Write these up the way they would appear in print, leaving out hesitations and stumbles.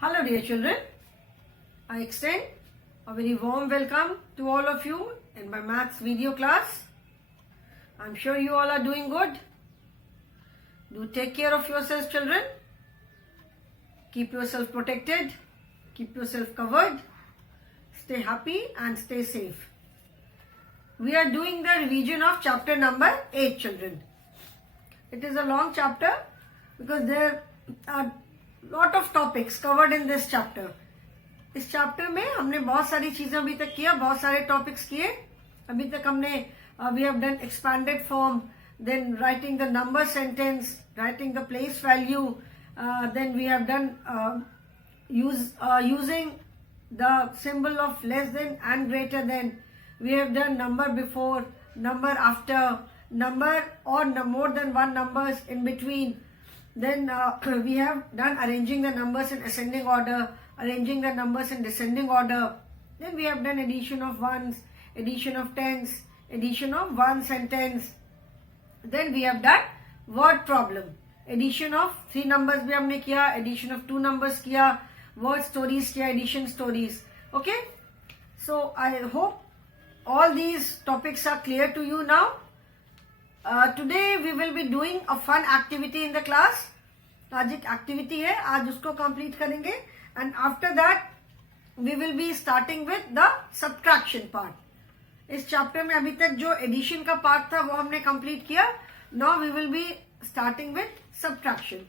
Hello dear children, I extend a very warm welcome to all of you in my maths video class. I'm sure you all are doing good. Do take care of yourselves children. Keep yourself protected, keep yourself covered, stay happy and stay safe. We are doing the revision of chapter number 8 children. It is a long chapter because there are lot of topics covered in this chapter. इस chapter में हमने बहुत सारी चीजें अभी तक किया, बहुत सारे टॉपिक्स किए. अभी तक हमने we have done expanded form, then writing the number sentence, writing the place value, then we have done using the symbol of less than and greater than. We have done number before, number after, number or more than one numbers in between. Then we have done arranging the numbers in ascending order, arranging the numbers in descending order. Then we have done addition of ones, addition of tens, addition of ones and tens. Then we have done word problem. Addition of 3 numbers भी हमने किया, addition of 2 numbers किया, word stories किया, addition stories. Okay? So I hope all these topics are clear to you now. Today we will be doing a fun activity in the class. आज एक activity है, आज उसको complete करेंगे. And after that we will be starting with the subtraction part. इस chapter में अभी तक जो addition का part था वो हमने complete किया. Now we will be starting with subtraction.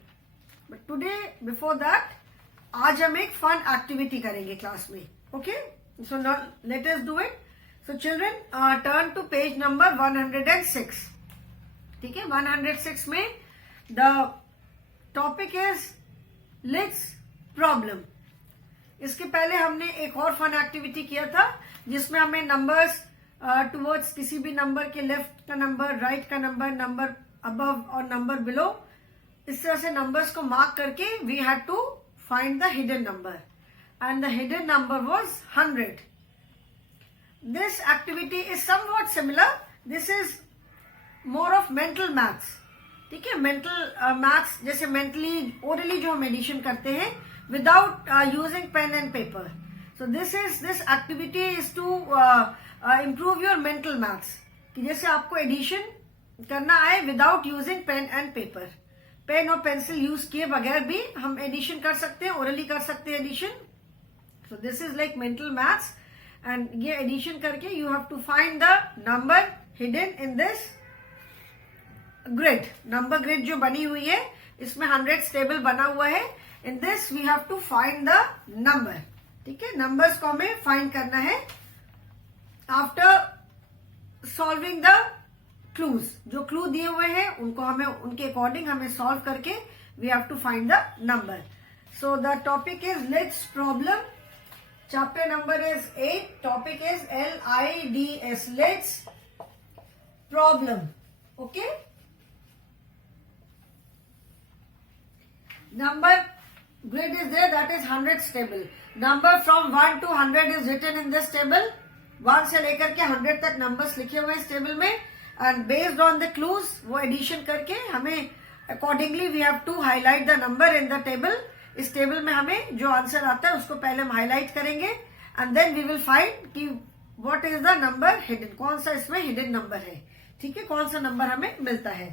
But today before that आज हम एक fun activity करेंगे class में. Okay? So now let us do it. So children turn to page number 106. ठीक है, 106 में the topic is lids problem. इसके पहले हमने एक और फन एक्टिविटी किया था जिसमें हमें नंबर्स टुवर्ड्स किसी भी नंबर के लेफ्ट का नंबर, राइट का नंबर, नंबर अबव और नंबर बिलो, इस तरह से नंबर्स को मार्क करके we had to find the hidden number and the hidden number was 100. This activity is somewhat similar. This is more of mental maths. ठीक है, mental maths जैसे mentally orally जो हम एडिशन करते हैं without using pen and paper. So this activity is to improve your mental maths, कि जैसे आपको एडिशन करना आए without using pen and paper. Pen और पेंसिल यूज किए बगैर भी हम एडिशन कर सकते हैं, ओरली कर सकते हैं addition. So this is like mental maths and ये एडिशन करके you have to find the number hidden in this grid. Number grid जो बनी हुई है इसमें 100 टेबल बना हुआ है. In this we have to find the number. ठीक है, नंबर्स को हमें फाइंड करना है आफ्टर सॉल्विंग द क्लूज. जो क्लू दिए हुए हैं उनको हमें उनके अकॉर्डिंग हमें सॉल्व करके we have to find the number. So the topic is lids problem. Chapter number is 8. Topic is LIDS, lids problem. Okay, number grid is there, that is 100 table. Number from 1 to 100 is written in this table. 1 से लेकर के 100 तक numbers लिखे हुए हैं इस table में and based on the clues वो एडिशन करके हमें accordingly we have to highlight the number in the table. इस टेबल में हमें जो आंसर आता है उसको पहले हम हाईलाइट करेंगे and then we will find कि what is the number hidden, कौन सा इसमें हिडन नंबर है. ठीक है, कौन सा नंबर हमें मिलता है.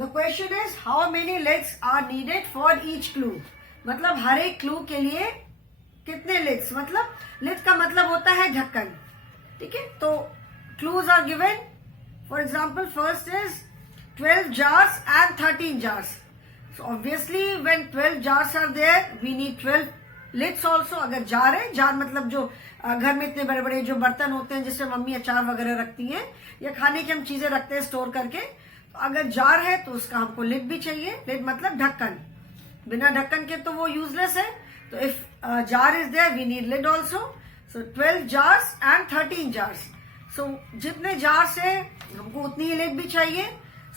The question is how many legs are needed for each clue. मतलब हर एक क्लू के लिए कितने लेग्स, मतलब लेग का मतलब होता है ढक्कन. ठीक है, तो clues are given. For example first is 12 jars and 13 jars. So obviously when 12 jars are there we need 12 lids also. अगर जार है, जार मतलब जो घर में इतने बड़े बड़े जो बर्तन होते हैं जिसमें मम्मी अचार वगैरह रखती हैं या खाने की हम चीजें रखते हैं स्टोर करके, तो अगर जार है तो उसका हमको लिड भी चाहिए. लिड मतलब ढक्कन. बिना ढक्कन के तो वो यूजलेस है. तो if jar is there we need lid also. So 12 jars and 13 jars. सो जितने जार्स है हमको उतनी ही लिड भी चाहिए.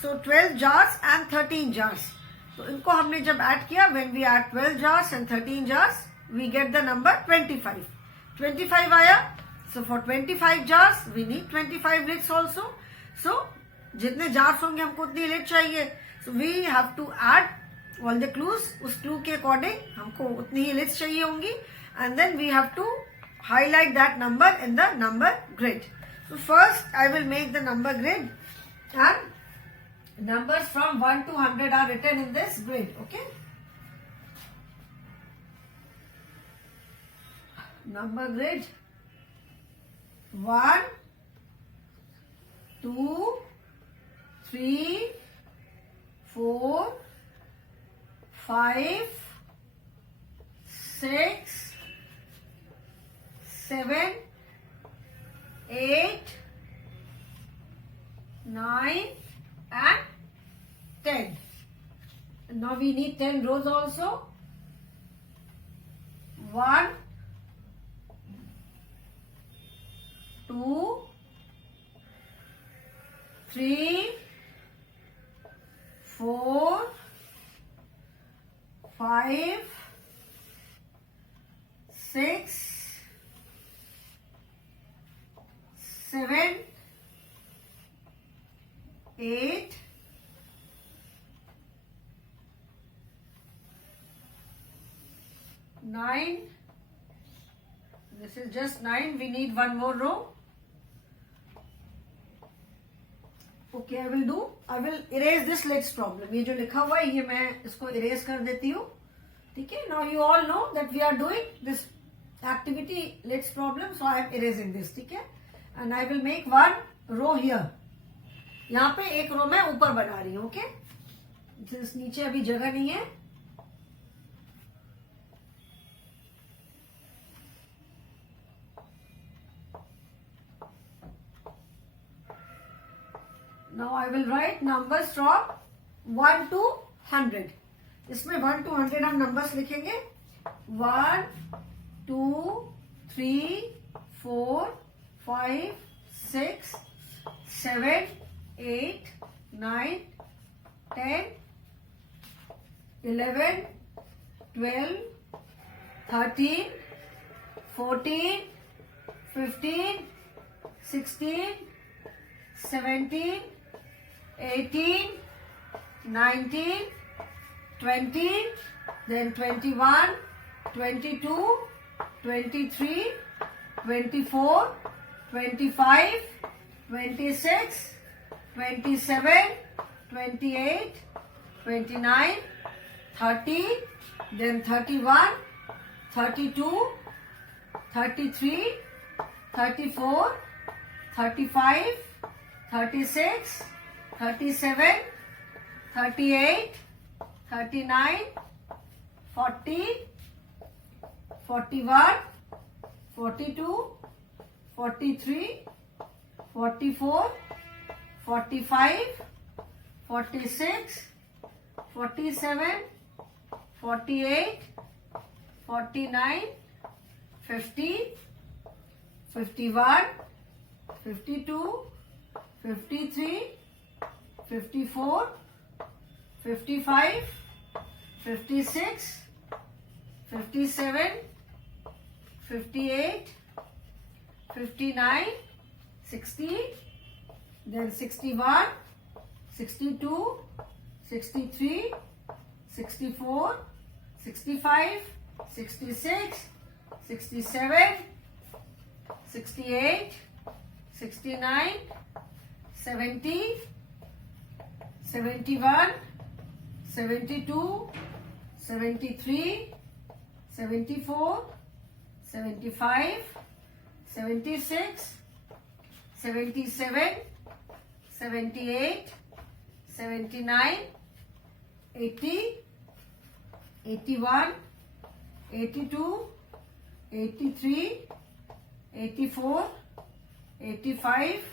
सो 12 jars and 13 jars. तो इनको हमने जब ऐड किया, when we add 12 jars and 13 jars we get the number 25. 25 आया. So for 25 jars we need 25 lids also. So जितने जार्स होंगे हमको उतनी लिड चाहिए. So we have to add all the clues, उस क्लू के अकॉर्डिंग हमको उतनी ही लिस्ट चाहिए होंगी, and then we have to highlight that number in the number grid. So first I will make the number grid, and numbers from 1 to 100 are written in this grid. Okay, number grid: 1, 2, 3, 4, 5, 6, 7, 8, 9 and 10. And now we need 10 rows also. 1, 2, 3, 4, 5, 6, 7, 8, 9. This is just 9. We need one more row. Okay, I will erase this let's problem. ये जो लिखा हुआ है ये मैं इसको erase कर देती हूँ. ठीक है. Now you all know that we are doing this activity let's problem, so I am erasing this. ठीक है. And I will make one row here. यहाँ पे एक रो मैं ऊपर बना रही हूँ. ओके, नीचे अभी जगह नहीं है. Now I will write numbers from 1 to 100. इसमें 1 to 100 हम numbers लिखेंगे. 1, 2, 3, 4, 5, 6, 7, 8, 9, 10, 11, 12, 13, 14, 15, 16, 17, 18, 19, 20, then 21, 22, 23, 24, 25, 26, 27, 28, 29, 30, then 31, 32, 33, 34, 35, 36, 37, 38, 39, 40, 41, 42, 43, 44, 45, 46, 47, 48, 49, 50, 51, 52, 53, 54, 55, 56, 57, 58, 59, 60, then 61, 62, 63, 64, 65, 66, 67, 68, 69, 70, 71, 72, 73, 74, 75, 76, 77, 78, 79, 80, 81, 82, 83, 84, 85,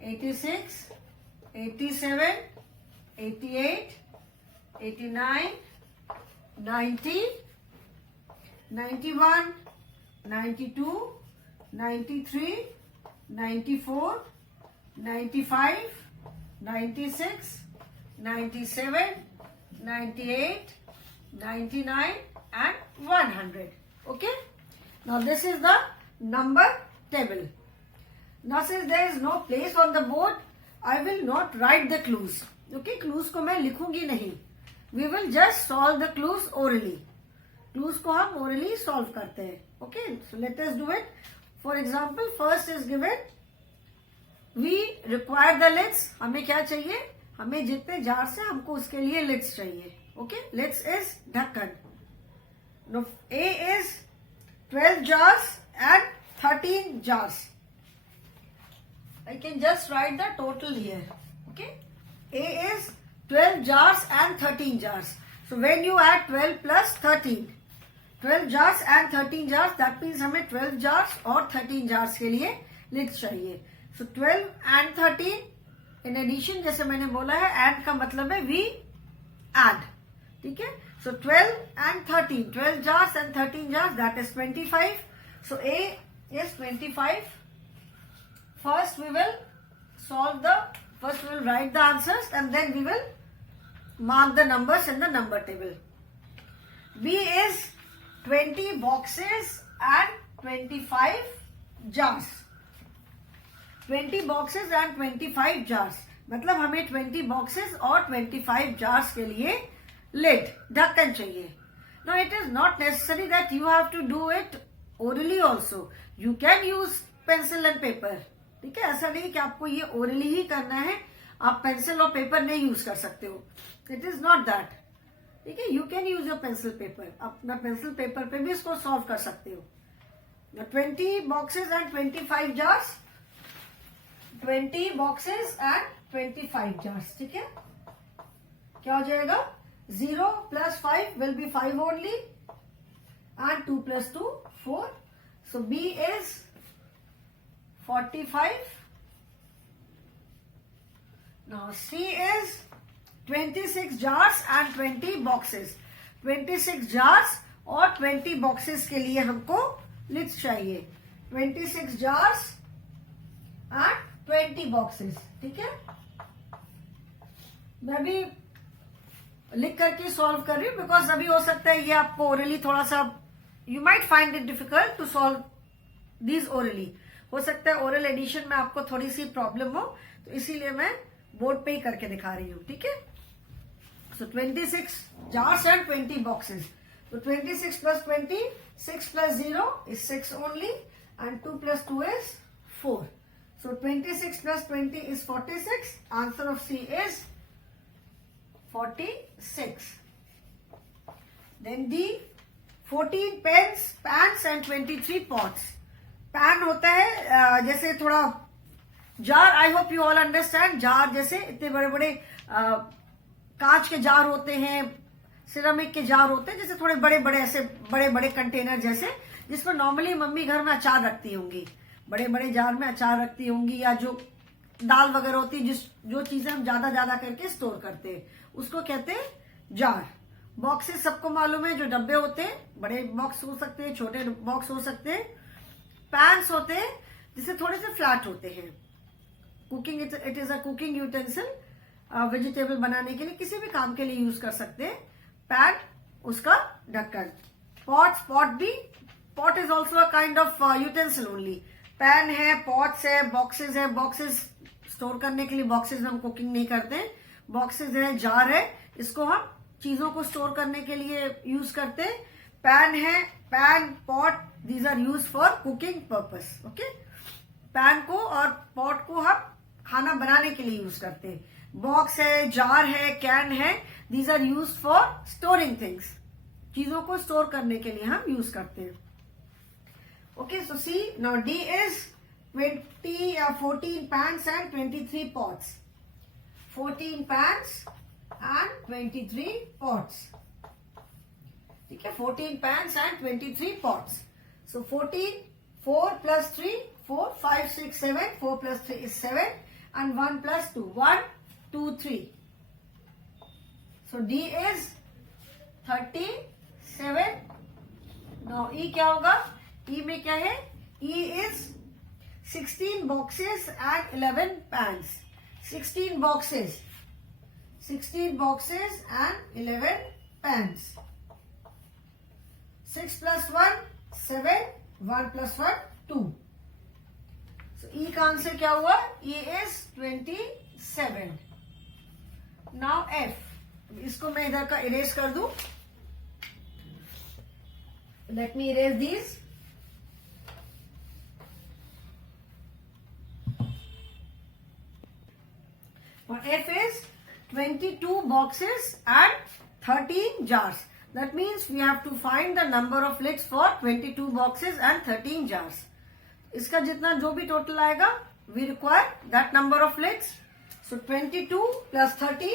86, 87, 88, 89, 90, 91, 92, 93, 94, 95, 96, 97, 98, 99 and 100. Okay. Now this is the number table. Now since there is no place on the board, I will not write the clues. Okay, clues को मैं लिखूंगी नहीं. we will just solve the clues orally. Clues को हम orally solve करते हैं. Okay, so let us do it. For example, first is given, we require the lids. हमें क्या चाहिए? हमें जितने jars हैं हमको उसके लिए lids चाहिए. Okay, lids is ढक्कन. Now A is 12 jars and 13 jars. I can just write the total here. Okay, A is 12 jars and 13 jars. So when you add 12 plus 13, 12 jars and 13 jars, that means हमें 12 jars और 13 jars के लिए lids चाहिए. So 12 and 13 in addition, जैसे मैंने बोला है, add का मतलब है we add. ठीक है. So 12 and 13, 12 jars and 13 jars, that is 25. So A is 25. First we will write the answers and then we will mark the numbers in the number table. B is 20 boxes and 25 jars. 20 boxes and 25 jars. मतलब हमें 20 boxes और 25 jars के लिए lid, ढक्कन चाहिए. Now it is not necessary that you have to do it orally also. You can use pencil and paper. ठीक है, ऐसा नहीं कि आपको ये orally ही करना है, आप पेंसिल और पेपर नहीं यूज कर सकते हो. It is not that. ठीक है, you can use your pencil paper. अपना पेंसिल पेपर पे भी इसको सॉल्व कर सकते हो. Now 20 boxes and 25 jars. 20 boxes and 25 jars. ठीक है, क्या हो जाएगा? 0 plus 5 will be 5 only and 2 plus 2 4. So B is 45. Now C is 26 jars and 20 boxes. 26 jars और 20 boxes के लिए हमको lids चाहिए. 26 jars and 20 boxes. ठीक है, मैं भी लिख करके सॉल्व कर रही हूँ बिकॉज अभी हो सकता है ये आपको ओरली थोड़ा सा you might find it difficult to solve this orally. हो सकता है ओरल एडिशन में आपको थोड़ी सी प्रॉब्लम हो, तो इसीलिए मैं बोर्ड पे ही करके दिखा रही हूँ. ठीक है, सो 26 jars and 20 boxes. So 26 plus 20, 6 plus 0 is 6 only and 2 plus 2 is 4. So 26 plus 20 is 46. Answer of C is 46. Then D, 14 pens, pans and 23 pots. Pan होता है जैसे थोड़ा jar. I hope you all understand. Jar जैसे इतने बड़े बड़े कांच के जार होते हैं, सिरेमिक के जार होते हैं, जैसे थोड़े बड़े बड़े ऐसे बड़े बड़े कंटेनर जैसे, जिसमें नॉर्मली मम्मी घर में अचार रखती होंगी. बड़े बड़े जार में अचार रखती होंगी, या जो दाल वगैरह होती है, जो चीजें हम ज्यादा ज्यादा करके स्टोर करते हैं, उसको कहते हैं जार. बॉक्सेस सबको मालूम है, जो डब्बे होते हैं, बड़े बॉक्स हो सकते हैं, छोटे बॉक्स हो सकते हैं. पैन्स होते हैं जिसे थोड़े से फ्लैट होते हैं. Cooking, it is a cooking utensil. Vegetable बनाने के लिए, किसी भी काम के लिए यूज कर सकते हैं. पैन, उसका ढक्कन. Pot is also a kind of utensil only. Pan है, पॉट्स है, बॉक्सेस है. बॉक्सेस स्टोर करने के लिए, बॉक्सेस में हम कुकिंग नहीं करते हैं. बॉक्सेस है, जार है, इसको हम चीजों को स्टोर करने के लिए यूज करते हैं. पैन है, pan, pot, these are use for cooking purpose. Okay, pan को और पॉट को हम खाना बनाने के लिए यूज करते हैं. बॉक्स है, जार है, कैन है, these are use for storing things. चीजों को स्टोर करने के लिए हम यूज करते हैं. Okay, so C. Now D is 14 pans and 23 pots. 14 pans and 23 pots. ठीक है, 14 pans and 23 pots. So 14, 4 plus 3, 4, 5, 6, 7. 4 plus 3 is 7 and 1 plus 2. 1, 2, 3. So D is 37. Now E क्या होगा? E में क्या है? E is 16 boxes and 11 pans. 16 boxes. 16 boxes and 11 pans. 6 plus 1, 7. 1 plus 1, 2. So E का answer क्या हुआ? E is 27. Now F. इसको मैं इधर का इरेज कर दूं. Let me erase these. For F is 22 boxes and 13 jars. That means we have to find the number of lids for 22 boxes and 13 jars. इसका जितना जो भी टोटल आएगा, we require that number of lids. So 22 plus 13,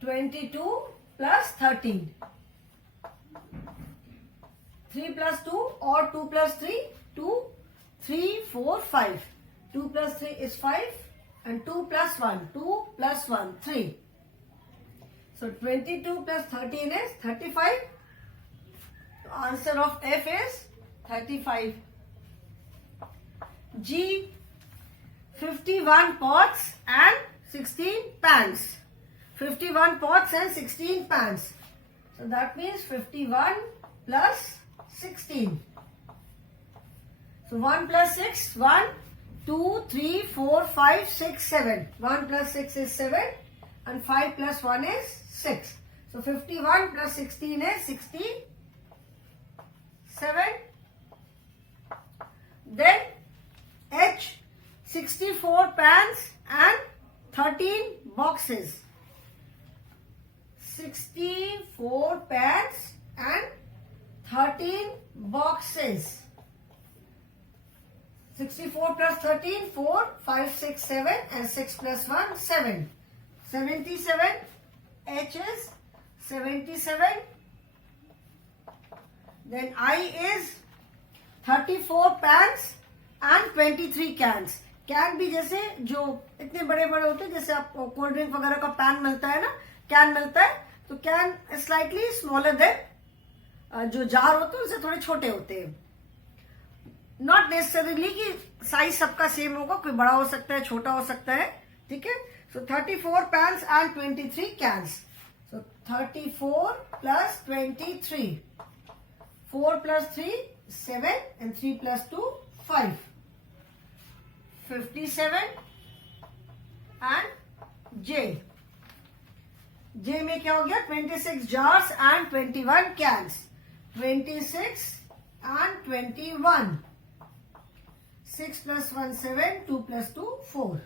22 plus 13. 3 plus 2 or 2 plus 3, 2, 3, 4, 5. 2 plus 3 is 5. And 2 plus 1, 2 plus 1, 3. So 22 plus 13 is 35. The answer of F is 35. G, 51 pots and 16 pans. 51 pots and 16 pans. So that means 51 plus 16. So 1 plus 6, 1. 2, 3, 4, 5, 6, 7. 1 plus 6 is 7 and 5 plus 1 is 6. So 51 plus 16 is 67. Then H, 64 pans and 13 boxes. 64 pans and 13 boxes. 64 plus 13, 4, 5, 6, 7 and 6 plus 1, 7. 77, H is 77. Then I is 34 pans and 23 cans. Can भी जैसे जो इतने बड़े बड़े होते हैं, जैसे आपको कोल्ड ड्रिंक वगैरह का पैन मिलता है ना, कैन मिलता है, तो कैन स्लाइटली स्मॉलर देन जो जार होते हैं उससे थोड़े छोटे होते हैं. नॉट नेसेसरीली कि साइज सबका सेम होगा, कोई बड़ा हो सकता है, छोटा हो सकता है. ठीक है. सो 34 pans and 23 cans. So 34 plus 23. 4 plus 3 7 and 3 plus 2 5. 57 and J. J में क्या हो गया? 26 jars and 21 cans. 26 and 21. 6 plus 1, 7. 2 plus 2, 4.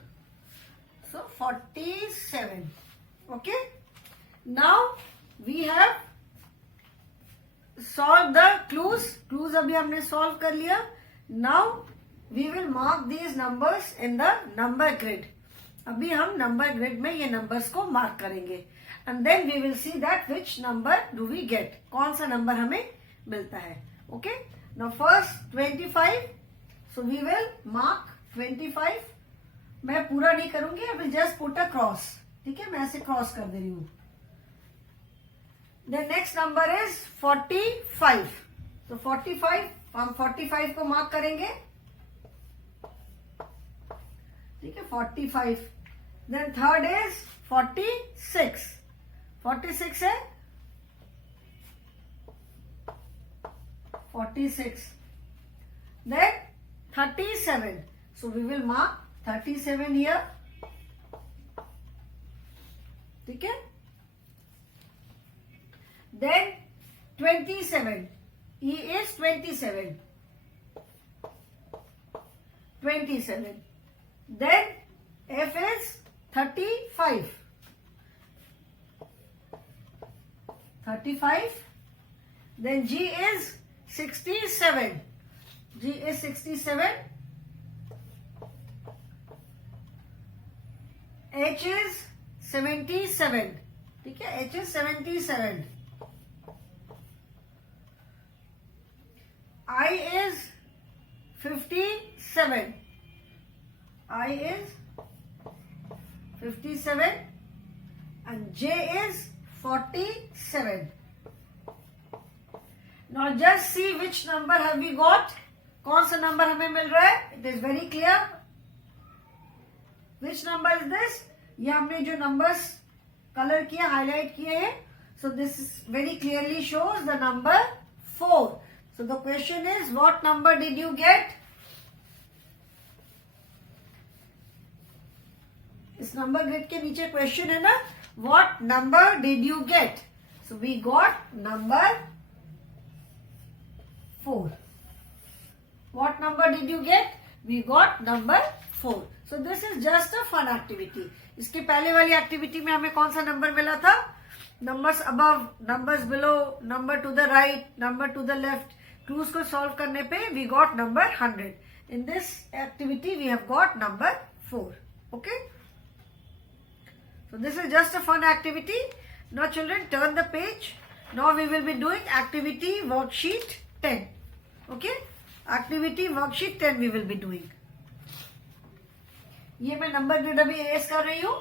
So 47. Okay. Now we have solved the clues. Clues अभी हमने solve कर लिया. Now we will mark these numbers in the number grid. अभी हम number grid में ये numbers को mark करेंगे. And then we will see that which number do we get. कौन सा number हमें मिलता है. Okay. Now first 25. So we will mark 25. मैं पूरा नहीं करूंगी, I will just put a cross. ठीक है, मैं ऐसे क्रॉस कर दे रही हूं. The next number is 45. So 45, हम 45 को मार्क करेंगे. ठीक है, 45. Then third is 46. 46 है 46. Then 37. So we will mark 37 here. ठीक है. Then 27. E is 27. 27. Then F is 35. 35. Then G is 67. G is 67. H is 77. ठीक है, H is 77. I is 57. I is 57 and J is 47. Now just see which number have we got. कौन सा number हमें मिल रहा है? It is very clear. Which number is this? ये हमने जो numbers color किया, highlight किए हैं. So this is very clearly shows the number 4. So the question is, what number did you get? इस नंबर ग्रिड के नीचे क्वेश्चन है ना, What number did you get? So we got number 4. What number did you get? We got number 4. So this is just a fun activity. इसके पहले वाली activity में हमें कौन सा नंबर मिला था? Numbers above, numbers below, number to the right, number to the left. Clues को solve करने पे we got number 100. In this activity we have got number 4. Okay? So this is just a fun activity. Now children, turn the page. Now we will be doing activity worksheet 10. Okay? Activity worksheet 10 we will be doing. ये मैं number grid अभी arrays कर रही हूं.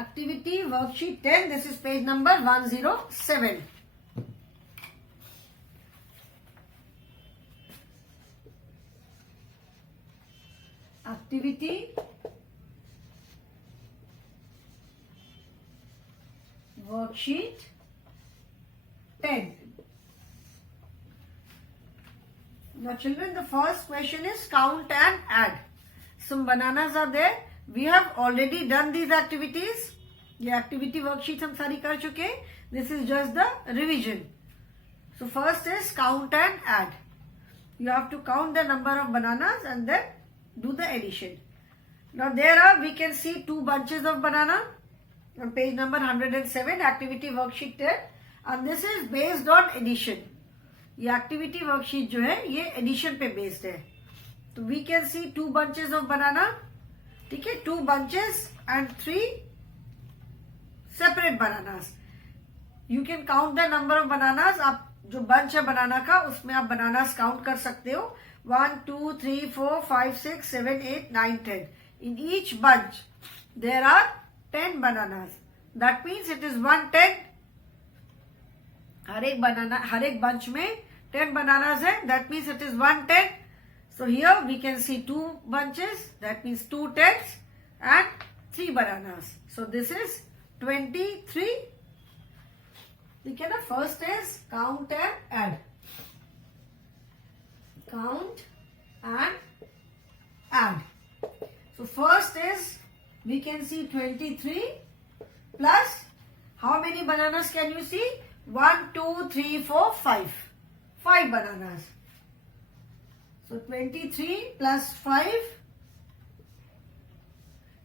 Activity worksheet 10. This is page number 107. Activity worksheet 10. Now children, the first question is count and add. Some bananas are there. We have already done these activities. ये activity worksheet हम सारी कर चुके. This is just the revision. So first is count and add. You have to count the number of bananas and then do the addition. Now there are, we can see 2 bunches of banana on page number 107, activity worksheet 10, and this is based on addition. ये activity worksheet जो है ये addition पे based है. तो we can see 2 bunches of banana. ठीक है, 2 bunches and 3 separate bananas. You can count the number of bananas. आप जो bunch है banana का उसमें आप bananas count कर सकते हो. 1, 2, 3, 4, 5, 6, 7, 8, 9, 10. In each bunch there are 10 bananas. That means it is 1/10. हर एक bunch में 10 bananas है. That means it is 1/10. So here we can see 2 bunches. That means 2 10s and 3 bananas. So this is 23. Okay, the first is count and add. Count and add. So first is, we can see 23 plus, how many bananas can you see? 1, 2, 3, 4, 5. 5 bananas. So 23 plus 5,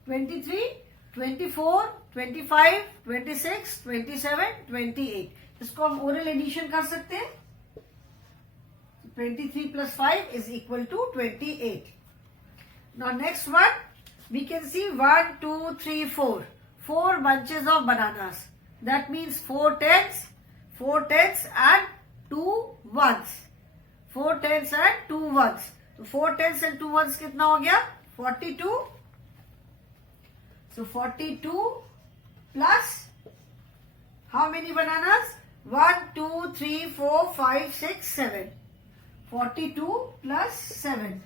23, 24, 25, 26, 27, 28. इसको हम oral addition कर सकते हैं. 23 plus 5 is equal to 28. Now next one, we can see 1, 2, 3, 4. 4 bunches of bananas. That means 4 10s and 2 1s. 4 10s and 2 1s. So 4 10s and 2 1s कितना हो गया? 42. So 42 plus how many bananas? 1, 2, 3, 4, 5, 6, 7. 42 plus 7.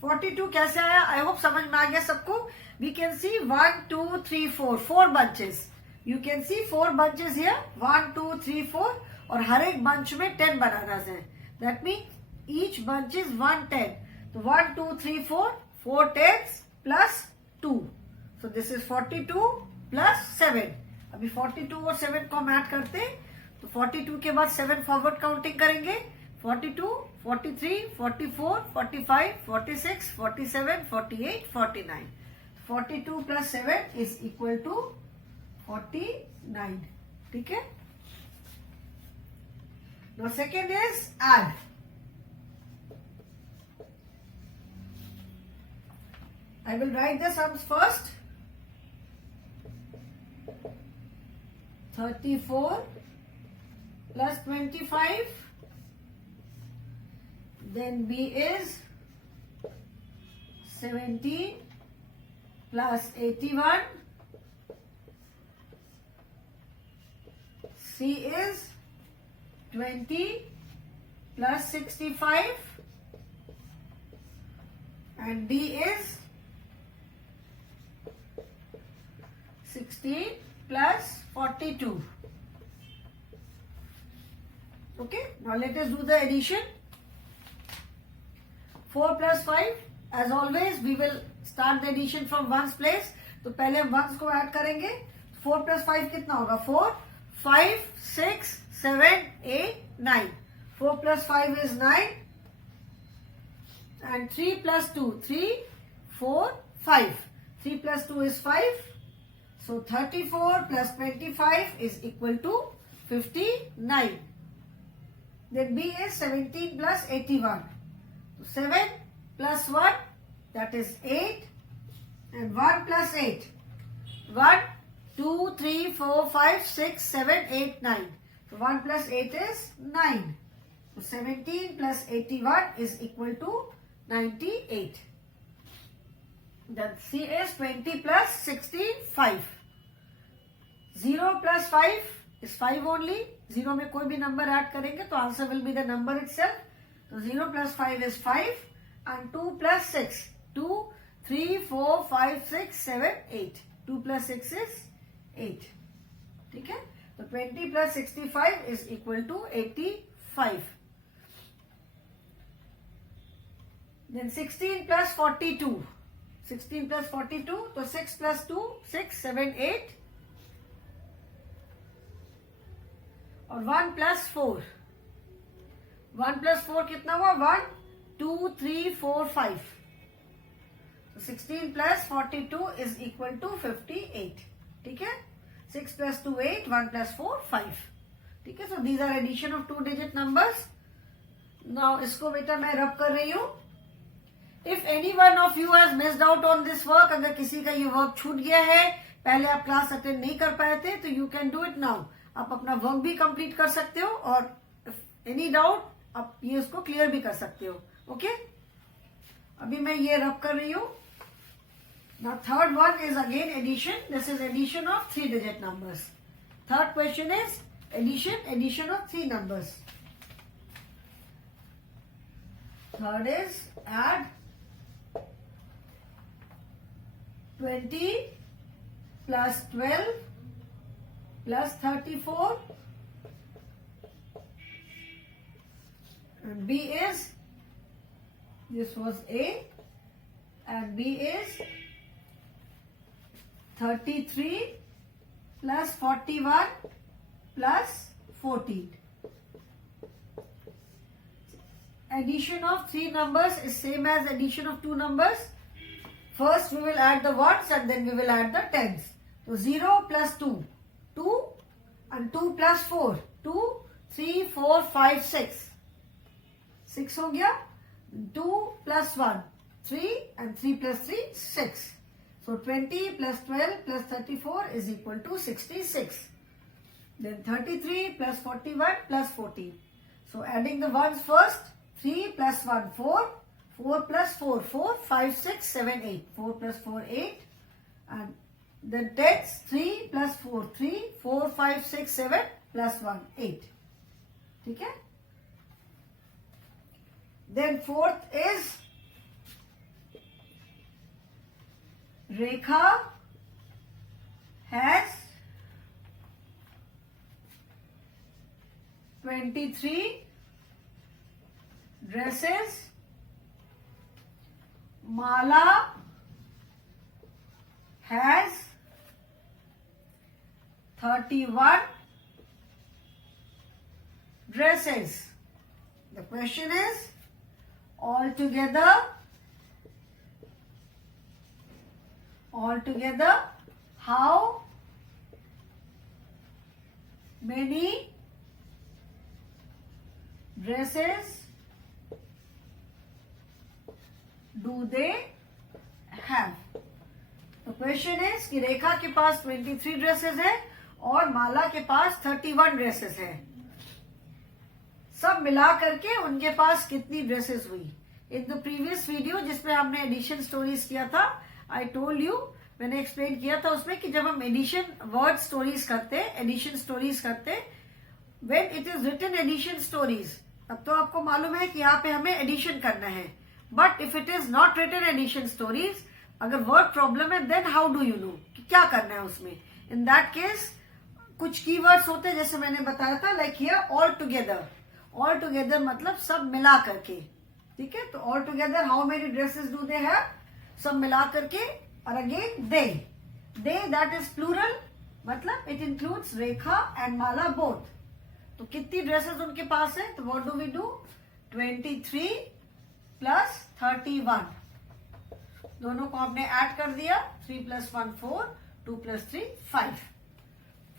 42 कैसे आया? I hope समझ में आ गया सबको. We can see 1, 2, 3, 4. 4 bunches. You can see 4 bunches here. 1, 2, 3, 4. और हर एक bunch में 10 bananas हैं. That means each bunch is 1/10. So 1, 2, 3, 4. 4 10s plus 2. So this is 42 plus 7. अभी 42 और 7 को हम ऐड करते हैं. तो 42 के बाद 7 फॉरवर्ड काउंटिंग करेंगे. 42, 43, 44, 45, 46, 47, 48, 49. 42 plus 7 is equal to 49. ठीक है. Now second is add. I will write the sums first. 34 plus 25. Then B is 17 plus 81. C is 20 plus 65. And D is 16 plus 42. Okay, now let us do the addition. 4 plus 5, as always we will start the addition from ones place. तो पहले हम ones को add करेंगे. 4 plus 5 कितना होगा? 4, 5, 6, 7, 8, 9. 4 plus 5 is 9. And 3 plus 2, 3, 4, 5. 3 plus 2 is 5. So 34 plus 25 is equal to 59. Then B is 17 plus 81. So 7 plus 1, that is 8. And 1 plus 8. 1, 2, 3, 4, 5, 6, 7, 8, 9. So 1 plus 8 is 9. So 17 plus 81 is equal to 98. Then C is 20 plus 16, 5. 0 plus 5 is 5 only. 0 में कोई भी number add करेंगे तो answer will be the number itself. So 0 plus 5 is 5 and 2 plus 6. 2, 3, 4, 5, 6, 7, 8. 2 plus 6 is 8. ठीक है? तो 20 plus 65 is equal to 85. Then 16 plus 42. 16 plus 42. So 6 plus 2, 6, 7, 8. और 1 plus 4. 1 plus 4 कितना हुआ? 1, 2, 3, 4, 5. So 16 plus 42 is equal to 58. ठीक है? 6 plus 2, 8. 1 plus 4, 5. ठीक है? So these are addition of 2-digit numbers. Now इसको बेटा मैं रब कर रही हूँ. If any one of you has missed out on this work, अगर किसी का ये वर्क छूट गया है, पहले आप क्लास अटेंड नहीं कर पाए थे, तो you can do it now. आप अपना वर्क भी कंप्लीट कर सकते हो और एनी डाउट आप ये उसको क्लियर भी कर सकते हो. ओके, अभी मैं ये रब कर रही हूँ. Now third one is again addition. This is addition of 3-digit numbers. Third question is addition of 3 numbers. Third is add 20 plus 12 plus 34 and B is, this was A, and B is 33 plus 41 plus 14. Addition of 3 numbers is same as addition of 2 numbers. First we will add the ones and then we will add the tens. So 0 plus 2, 2 and 2 plus 4, 2, 3, 4, 5, 6. 6 हो गया. 2 plus 1, 3 and 3 plus 3, 6. So 20 plus 12 plus 34 is equal to 66. Then 33 plus 41 plus 14. So adding the ones first. 3 plus 1, 4. 4 plus 4, 4. 5, 6, 7, 8. 4 plus 4, 8. And then tens. 3 plus 4, 3. 4, 5, 6, 7 plus 1, 8. ठीक है? Then fourth is Rekha has 23 dresses. Mala has 31 dresses. The question is altogether how many dresses do they have? The question is कि रेखा के पास 23 dresses है और माला के पास 31 dresses है. सब मिला करके उनके पास कितनी ड्रेसेस हुई. इन द प्रीवियस वीडियो जिसमें हमने एडिशन स्टोरीज किया था, आई टोल्ड यू, मैंने एक्सप्लेन किया था उसमें कि जब हम एडिशन वर्ड स्टोरीज करते, एडिशन स्टोरीज करते, when it is written addition stories, तब तो आपको मालूम है कि यहाँ पे हमें एडिशन करना है. But if it is not written addition stories, अगर वर्ड प्रॉब्लम है, then how do you know कि क्या करना है उसमें. In that case, कुछ कीवर्ड्स होते हैं जैसे मैंने बताया था, like here all together. All together मतलब सब मिला करके. ठीक है, तो all together how many dresses do they have, सब मिला करके. और again they that is plural, मतलब it includes Rekha and Mala both. तो कितनी ड्रेसेस उनके पास है, तो what do we do, 23 plus 31, दोनों को आपने ऐड कर दिया. 3 + 1 4, 2 + 3 5.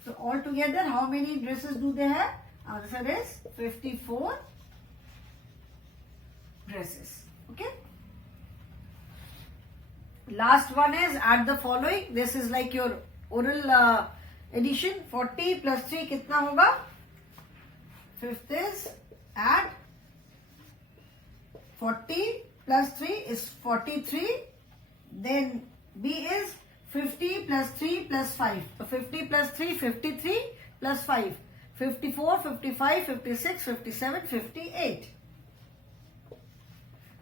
So all together how many dresses do they have? Answer is 54 dresses. Okay. Last one is add the following. This is like your oral addition. 40 + 3 कितना होगा? Fifth is add 40 + 3 is 43. Then B is 50 + 3 + 5. So 50 + 3, 53 + 5. 54, 55, 56, 57, 58.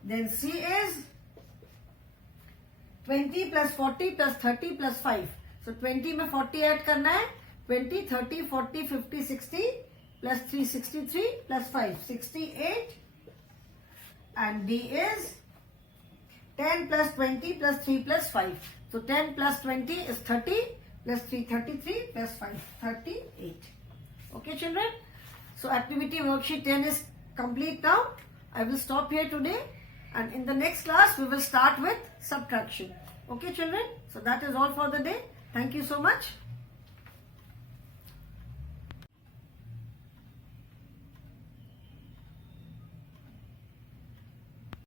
Then C is 20 + 40 + 30 + 5. So 20 में 40 add करना है. 20, 30, 40, 50, 60 + 3, 63 + 5, 68. And D is 10 + 20 + 3 + 5. So 10 + 20 is 30 + 3, 33 + 5, 38. Okay, children. So activity worksheet 10 is complete now. I will stop here today, and in the next class we will start with subtraction. Okay, children. So that is all for the day. Thank you so much.